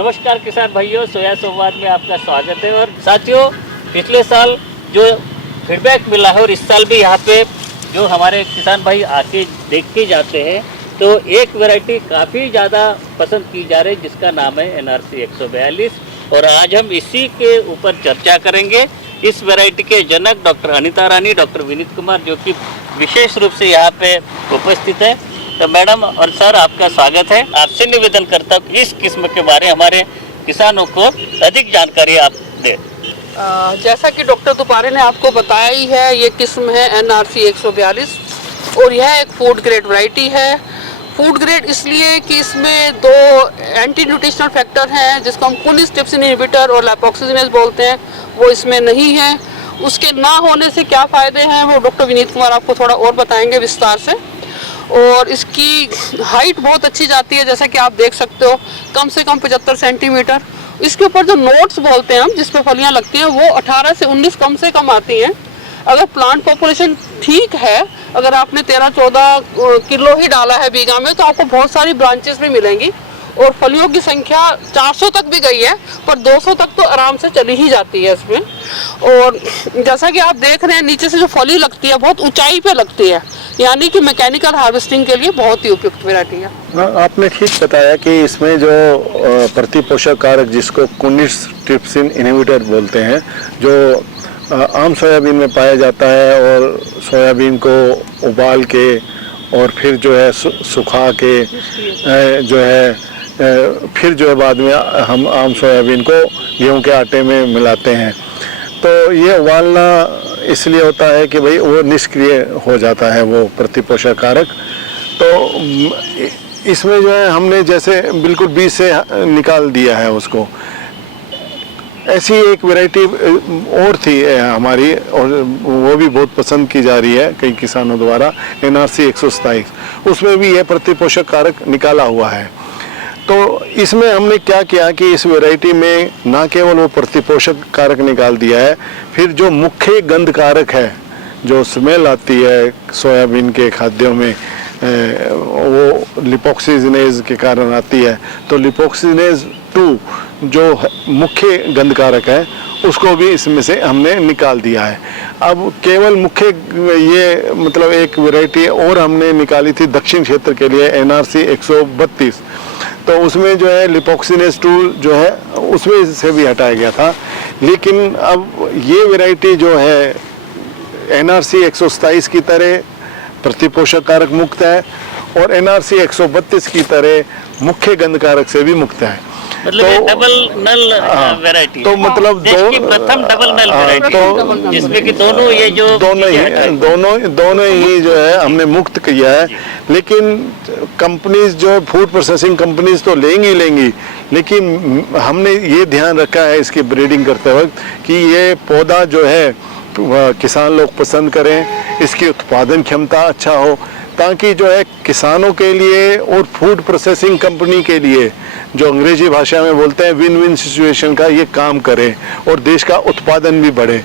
नमस्कार किसान भाइयों, सोया संवाद में आपका स्वागत है। और साथियों, पिछले साल जो फीडबैक मिला है और इस साल भी यहाँ पे जो हमारे किसान भाई आके देख के जाते हैं, तो एक वैरायटी काफ़ी ज़्यादा पसंद की जा रही है जिसका नाम है NRC 142। और आज हम इसी के ऊपर चर्चा करेंगे। इस वैरायटी के जनक डॉक्टर अनीता रानी, डॉक्टर विनीत कुमार, जो कि विशेष रूप से यहाँ पे उपस्थित है। तो मैडम और सर, आपका स्वागत है। आपसे निवेदन करता हूँ इस किस्म के बारे हमारे किसानों को अधिक जानकारी आप दें। जैसा कि डॉक्टर दुपारे ने आपको बताया ही है, ये किस्म है NRC 142 और यह एक फूड ग्रेड वैरायटी है। फूड ग्रेड इसलिए कि इसमें दो एंटी न्यूट्रिशनल फैक्टर हैं जिसको हम कुनिस ट्रिप्सिन इनहिबिटर और लाइपोक्सिजीनेज बोलते हैं, वो इसमें नहीं है। उसके ना होने से क्या फ़ायदे हैं वो डॉक्टर विनीत कुमार आपको थोड़ा और बताएंगे विस्तार से। और इसकी हाइट बहुत अच्छी जाती है, जैसा कि आप देख सकते हो, कम से कम 75 सेंटीमीटर। इसके ऊपर जो नोट्स बोलते हैं हम, जिस पे फलियां लगती हैं, वो 18 से 19 कम से कम आती हैं। अगर प्लांट पॉपुलेशन ठीक है, अगर आपने 13-14 किलो ही डाला है बीघा में, तो आपको बहुत सारी ब्रांचेस भी मिलेंगी और फलियों की संख्या 400 तक भी गई है, पर 200 तक तो आराम से चली ही जाती है इसमें। और जैसा कि आप देख रहे हैं, नीचे से जो फली लगती है बहुत ऊंचाई पे लगती है, यानी कि मैकेनिकल हार्वेस्टिंग के लिए बहुत ही उपयुक्त वैरायटी है। आपने ठीक बताया कि इसमें जो प्रतिपोषक कारक जिसको कुनिस ट्रिप्सिन इनहिबिटर बोलते हैं, जो आम सोयाबीन में पाया जाता है, और सोयाबीन को उबाल के और फिर जो है सुखा के जो है फिर जो है बाद में हम आम सोयाबीन को गेहूं के आटे में मिलाते हैं। तो ये उबालना इसलिए होता है कि भाई वो निष्क्रिय हो जाता है वो प्रतिपोषक कारक। तो इसमें जो है हमने जैसे बिल्कुल बीज से निकाल दिया है उसको। ऐसी एक वैरायटी और थी हमारी, और वो भी बहुत पसंद की जा रही है कई किसानों द्वारा, NRC 127। उसमें भी यह प्रतिपोषक कारक निकाला हुआ है। तो इसमें हमने क्या किया कि इस वैरायटी में ना केवल वो प्रतिपोषक कारक निकाल दिया है, फिर जो मुख्य गंध कारक है, जो स्मेल आती है सोयाबीन के खाद्यों में, वो लिपोक्सिजीनेज के कारण आती है। तो लिपोक्सिजीनेज 2 जो मुख्य गंध कारक है, उसको भी इसमें से हमने निकाल दिया है। अब केवल मुख्य ये मतलब एक वैरायटी और हमने निकाली थी दक्षिण क्षेत्र के लिए, NRC 132। तो उसमें जो है लिपोक्सिनेज 2 जो है उसमें से भी हटाया गया था। लेकिन अब ये वैरायटी जो है NRC 127 की तरह प्रतिपोषक कारक मुक्त है और NRC 132 की तरह मुख्य गंध कारक से भी मुक्त है। मतलब तो डबल नल वैरायटी, तो मतलब देश की प्रथम डबल नल वैरायटी, तो जिसमें कि दोनों ये जो दोनों ही जो है हमने मुक्त किया है। लेकिन कंपनीज जो फूड प्रोसेसिंग कंपनीज तो लेंगी, लेकिन हमने ये ध्यान रखा है इसकी ब्रीडिंग करते वक्त कि ये पौधा जो है किसान लोग पसंद करें, इसकी उत्पादन क्षमता अच्छा हो, ताकि जो है किसानों के लिए और फूड प्रोसेसिंग कंपनी के लिए, जो अंग्रेजी भाषा में बोलते हैं विन विन सिचुएशन का, ये काम करे और देश का उत्पादन भी बढ़े।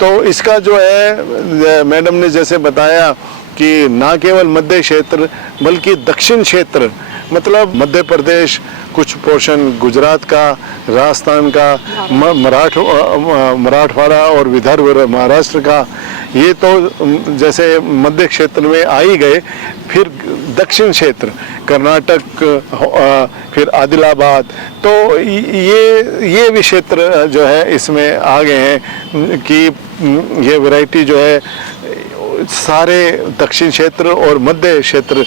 तो इसका जो है मैडम ने जैसे बताया कि ना केवल मध्य क्षेत्र बल्कि दक्षिण क्षेत्र, मतलब मध्य प्रदेश, कुछ पोर्शन गुजरात का, राजस्थान का, मराठवाड़ा और विदर्भ महाराष्ट्र का, ये तो जैसे मध्य क्षेत्र में आ ही गए। फिर दक्षिण क्षेत्र कर्नाटक, फिर आदिलाबाद, तो ये भी क्षेत्र जो है इसमें आ गए हैं कि ये वैरायटी जो है सारे दक्षिण क्षेत्र और मध्य क्षेत्र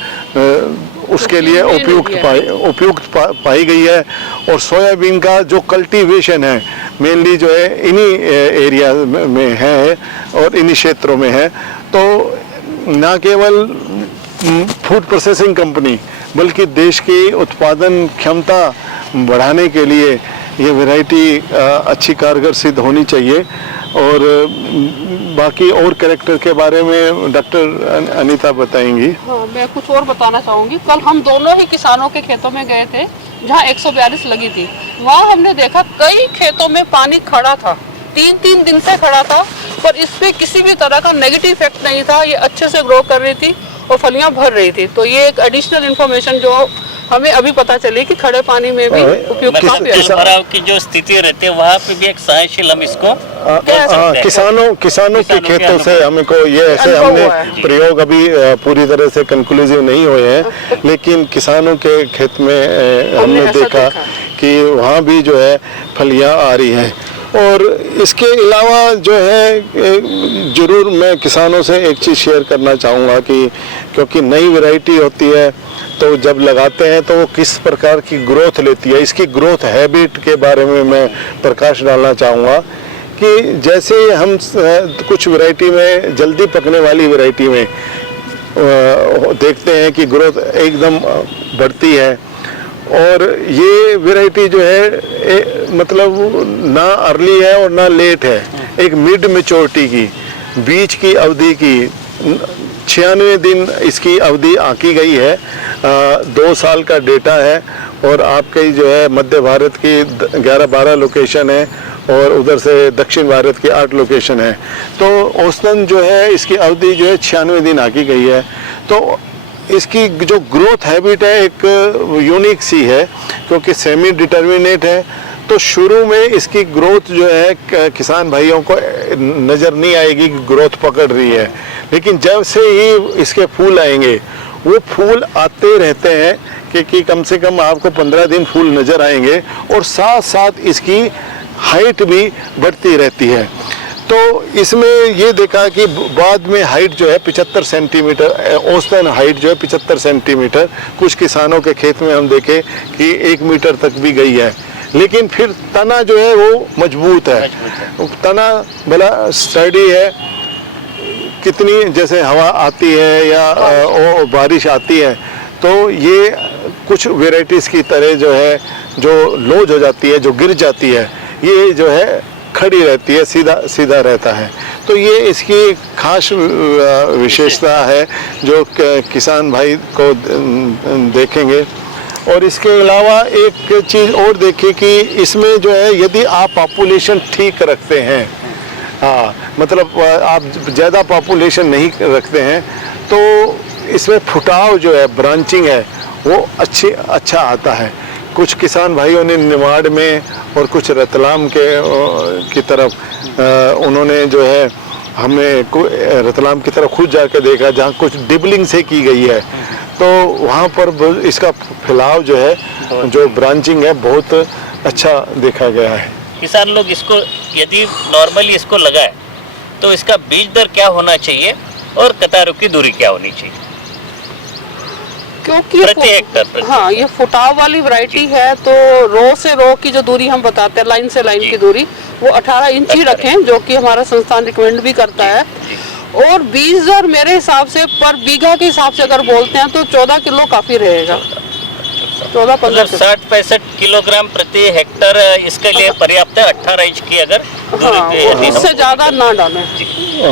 उसके लिए उपयुक्त पाई गई है। और सोयाबीन का जो कल्टीवेशन है मेनली जो है इन्हीं एरिया में है और इन्हीं क्षेत्रों में है। तो ना केवल फूड प्रोसेसिंग कंपनी बल्कि देश की उत्पादन क्षमता बढ़ाने के लिए ये वैरायटी अच्छी कारगर सिद्ध होनी चाहिए। और बाकी और कैरेक्टर के बारे में डॉक्टर अनीता बताएंगी। हाँ, मैं कुछ और बताना चाहूँगी। कल हम दोनों ही किसानों के खेतों में गए थे जहाँ 142 लगी थी। वहाँ हमने देखा कई खेतों में पानी खड़ा था, 3-3 दिन से खड़ा था, पर इस पे किसी भी तरह का नेगेटिव इफेक्ट नहीं था। ये अच्छे से ग्रो कर रही थी और फलियां भर रही थी। तो ये एक एडिशनल इन्फॉर्मेशन जो हमें अभी पता चली कि खड़े पानी में भी उपयोग मतलब काफी जल अच्छा भराव की जो स्थिति रहती है वहाँ पे भी एक सहनशील हम इसको कह सकते हैं। किसानों के खेतों अनुभव। से हमको ये ऐसे अनुभव हमने हुआ है। प्रयोग अभी पूरी तरह से कंक्लूसिव नहीं हुए हैं, लेकिन किसानों के खेत में हमने ऐसा देखा देखा। कि वहाँ भी जो है फलियाँ आ रही हैं। और इसके अलावा जो है जरूर मैं किसानों से एक चीज़ शेयर करना चाहूँगा कि क्योंकि नई वैरायटी होती है तो जब लगाते हैं तो वो किस प्रकार की ग्रोथ लेती है, इसकी ग्रोथ हैबिट के बारे में मैं प्रकाश डालना चाहूँगा कि जैसे हम कुछ वैरायटी में जल्दी पकने वाली वैरायटी में देखते हैं कि ग्रोथ एकदम बढ़ती है, और ये वैरायटी जो है मतलब ना अर्ली है और ना लेट है, एक मिड मैच्योरिटी की बीच की अवधि की 96 दिन इसकी अवधि आंकी गई है। 2 साल का डेटा है और आपके जो है मध्य भारत की 11-12 लोकेशन है और उधर से दक्षिण भारत की 8 लोकेशन है, तो औसतन जो है इसकी अवधि जो है 96 दिन आंकी गई है। तो इसकी जो ग्रोथ हैबिट है एक यूनिक सी है क्योंकि सेमी डिटर्मिनेट है, तो शुरू में इसकी ग्रोथ जो है किसान भाइयों को नज़र नहीं आएगी कि ग्रोथ पकड़ रही है, लेकिन जब से ही इसके फूल आएंगे वो फूल आते रहते हैं कि कम से कम आपको 15 दिन फूल नज़र आएंगे और साथ साथ इसकी हाइट भी बढ़ती रहती है। तो इसमें ये देखा कि बाद में हाइट जो है 75 सेंटीमीटर, औसतन हाइट जो है 75 सेंटीमीटर, कुछ किसानों के खेत में हम देखे कि 1 मीटर तक भी गई है, लेकिन फिर तना जो है वो मजबूत है। तना भला स्टडी है, कितनी जैसे हवा आती है या बारिश आती है तो ये कुछ वेराइटीज़ की तरह जो है जो लॉज हो जाती है, जो गिर जाती है, ये जो है खड़ी रहती है, सीधा रहता है। तो ये इसकी खास विशेषता है जो किसान भाई को देखेंगे। और इसके अलावा एक चीज़ और देखिए कि इसमें जो है यदि आप पॉपुलेशन ठीक रखते हैं, हाँ मतलब आप ज़्यादा पॉपुलेशन नहीं रखते हैं तो इसमें फुटाव जो है, ब्रांचिंग है, वो अच्छा आता है। कुछ किसान भाइयों ने निमाड़ में और कुछ रतलाम की तरफ उन्होंने जो है, हमने रतलाम की तरफ खुद जाकर देखा जहाँ कुछ डिबलिंग से की गई है, तो वहाँ पर इसका फैलाव जो है, जो ब्रांचिंग है, बहुत अच्छा देखा गया है। किसान लोग इसको यदि नॉर्मली इसको लगाए तो इसका बीज दर क्या होना चाहिए और कतारों की दूरी क्या होनी चाहिए क्योंकि प्रति हेक्टर? हाँ, ये फुटाव वाली वैरायटी है तो रो से रो की जो दूरी हम बताते हैं, लाइन से लाइन की दूरी, वो 18 इंच ही रखें, जो कि हमारा संस्थान रिकमेंड भी करता है। और बीज दर मेरे हिसाब से पर बीघा के हिसाब से अगर बोलते हैं तो 14 किलो काफी रहेगा, 14-15 60-65 किलोग्राम प्रति हेक्टर इसके लिए पर्याप्त है 18 इंच की अगर दूरी पे यदि हम उससे ज्यादा ना डालें,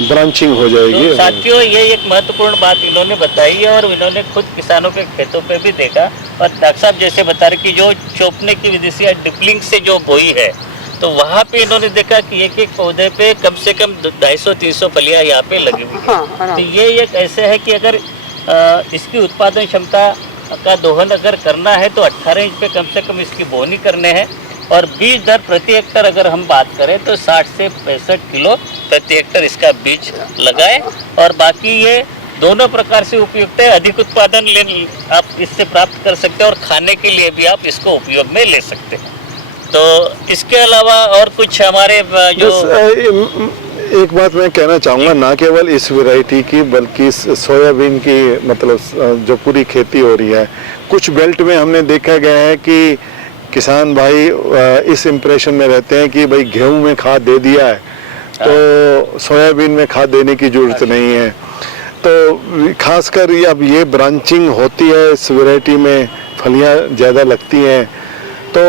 ब्रांचिंग हो जाएगी। तो साथियों ये एक महत्वपूर्ण बात इन्होंने बताई है और इन्होंने खुद किसानों के खेतों पे भी देखा। और डॉक्टर साहब जैसे बता रहे कि जो चोपने की विधि से या डिपलिंग से जो बोई है तो वहाँ पे इन्होंने देखा कि एक पौधे पे कम से कम 250-300 फलियाँ यहाँ पे लगी हुई है। तो ये एक ऐसे है कि अगर इसकी उत्पादन क्षमता का दोहन अगर करना है तो 18 इंच पे कम से कम इसकी बोनी करने हैं। और बीज दर प्रति हेक्टर अगर हम बात करें तो 60 से 65 किलो प्रति हेक्टर इसका बीज लगाएं। और बाकी ये दोनों प्रकार से उपयुक्त है, अधिक उत्पादन आप इससे प्राप्त कर सकते हैं और खाने के लिए भी आप इसको उपयोग में ले सकते हैं। तो इसके अलावा और कुछ हमारे जो एक बात मैं कहना चाहूँगा, ना केवल इस वैरायटी की बल्कि सोयाबीन की मतलब जो पूरी खेती हो रही है, कुछ बेल्ट में हमने देखा गया है कि किसान भाई इस इम्प्रेशन में रहते हैं कि भाई गेहूं में खाद दे दिया है तो सोयाबीन में खाद देने की जरूरत नहीं है। तो खासकर अब ये ब्रांचिंग होती है इस वैरायटी में, फलियां ज़्यादा लगती हैं, तो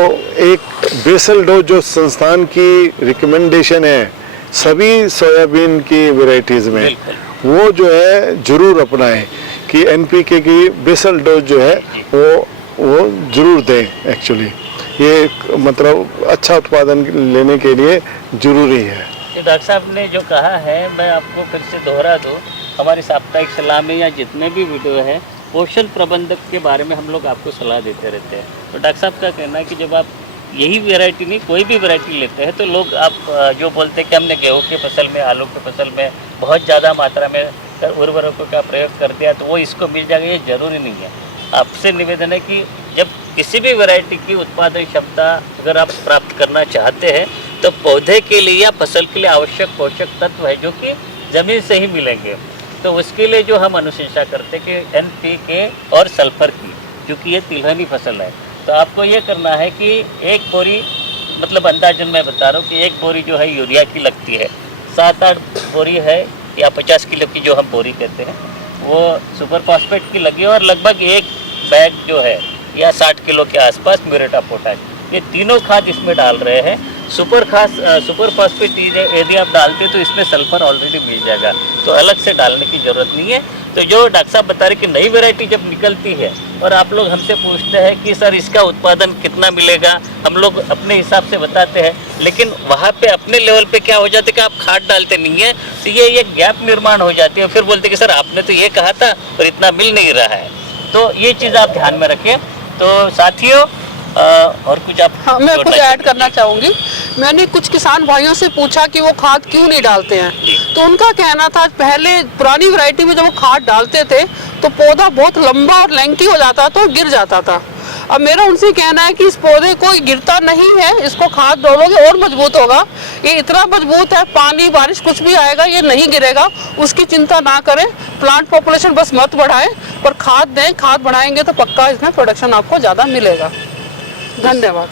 एक बेसल डोज जो संस्थान की रिकमेंडेशन है सभी सोयाबीन की वैरायटीज़ में, वो जो है ज़रूर अपनाएं कि एनपीके की बेसल डोज जो है वो ज़रूर दें। एक्चुअली ये मतलब अच्छा उत्पादन लेने के लिए ज़रूरी है। डॉक्टर साहब ने जो कहा है मैं आपको फिर से दोहरा दूँ, हमारी साप्ताहिक सलाह में या जितने भी वीडियो हैं पोषण प्रबंधक के बारे में हम लोग आपको सलाह देते रहते हैं। तो डॉक्टर साहब का कहना है कि जब आप यही वैरायटी नहीं कोई भी वैरायटी लेते हैं तो लोग आप जो बोलते हैं कि हमने गेहूं की फसल में, आलू की फसल में बहुत ज़्यादा मात्रा में उर्वरकों का प्रयोग कर दिया तो वो इसको मिल जाएगा, ये ज़रूरी नहीं है। आपसे निवेदन है कि जब किसी भी वैरायटी की उत्पादन क्षमता अगर आप प्राप्त करना चाहते हैं तो पौधे के लिए या फसल के लिए आवश्यक पोषक तत्व है जो कि ज़मीन से ही मिलेंगे। तो उसके लिए जो हम अनुशंसा करते हैं कि NPK और सल्फर की, क्योंकि ये तिलहनी फसल है, तो आपको ये करना है कि एक बोरी, मतलब अंदाजन मैं बता रहा हूँ कि एक बोरी जो है यूरिया की लगती है, 7-8 बोरी है या 50 किलो की जो हम बोरी कहते हैं वो सुपर फॉस्फेट की लगी है, और लगभग एक बैग जो है या 60 किलो के आसपास म्यूरेट ऑफ पोटाश, ये तीनों खाद इसमें डाल रहे हैं। सुपर फॉस्फेट यदि आप डालते हैं तो इसमें सल्फर ऑलरेडी मिल जाएगा, तो अलग से डालने की ज़रूरत नहीं है। तो जो डॉक्टर साहब बता रहे कि नई वैरायटी जब निकलती है और आप लोग हमसे पूछते हैं कि सर इसका उत्पादन कितना मिलेगा, हम लोग अपने हिसाब से बताते हैं, लेकिन वहाँ पे अपने लेवल पे क्या हो जाता है कि आप खाद डालते नहीं है, तो ये गैप निर्माण हो जाती है। फिर बोलते कि सर आपने तो ये कहा था और इतना मिल नहीं रहा है। तो ये चीज़ आप ध्यान में रखें। तो साथियों और कुछ आप? हाँ, मैं कुछ ऐड करना चाहूँगी। मैंने कुछ किसान भाइयों से पूछा कि वो खाद क्यों नहीं डालते हैं, तो उनका कहना था पहले पुरानी वैरायटी में जब वो खाद डालते थे तो पौधा बहुत लंबा और लैंकी हो जाता था और गिर जाता था। अब मेरा उनसे कहना है कि इस पौधे को गिरता नहीं है, इसको खाद डालोगे और मजबूत होगा। ये इतना मजबूत है, पानी बारिश कुछ भी आएगा ये नहीं गिरेगा, उसकी चिंता ना करें। प्लांट पॉपुलेशन बस मत बढ़ाएं पर खाद दें, खाद बढ़ाएंगे तो पक्का इसमें प्रोडक्शन आपको ज़्यादा मिलेगा। धन्यवाद।